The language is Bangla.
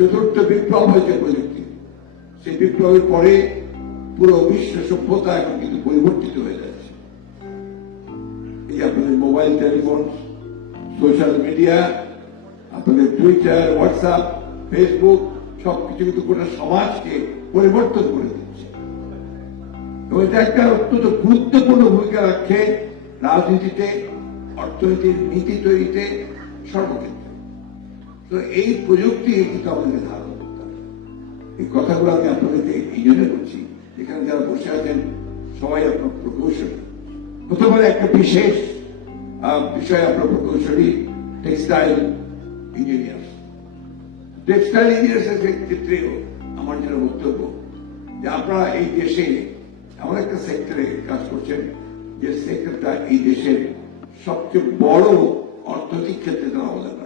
চতুর্থ বিপ্লব হয়েছে প্রযুক্তি। সেই বিপ্লবের পরে পুরো বিশ্ব সভ্যতা এখন কিন্তু পরিবর্তিত হয়ে যাচ্ছে। এই আপনাদের মোবাইল টেলিফোন, সোশ্যাল মিডিয়া, আপনাদের টুইটার, হোয়াটসঅ্যাপ, ফেসবুক সবকিছু কিন্তু গোটা সমাজকে পরিবর্তন করে দিচ্ছে এবং এটা একটা অত্যন্ত গুরুত্বপূর্ণ ভূমিকা রাখছে রাজনীতিতে, অর্থনীতির নীতি তৈরিতে, সর্বক্ষেত্রে। তো এই প্রযুক্তি কিন্তু আমাদেরকে ধারণ করতে হবে। এই কথাগুলো আমি আপনাদেরকে এই জন্য বলছি, এখানে যারা বসে আছেন সবাই আপনার প্রকৌশলী। প্রথমে একটা বিশেষ বিষয় আপনার প্রকৌশলী টেক্সটাইল ইঞ্জিনিয়ার। টেক্সটাইল ইঞ্জিনিয়ার্স ক্ষেত্রেও আমার যেন বক্তব্য যে আপনারা এই দেশে এমন একটা সেক্টরে কাজ করছেন যে সেক্টরটা এই দেশের সবচেয়ে বড় অর্থনৈতিক ক্ষেত্রে তারা অবদান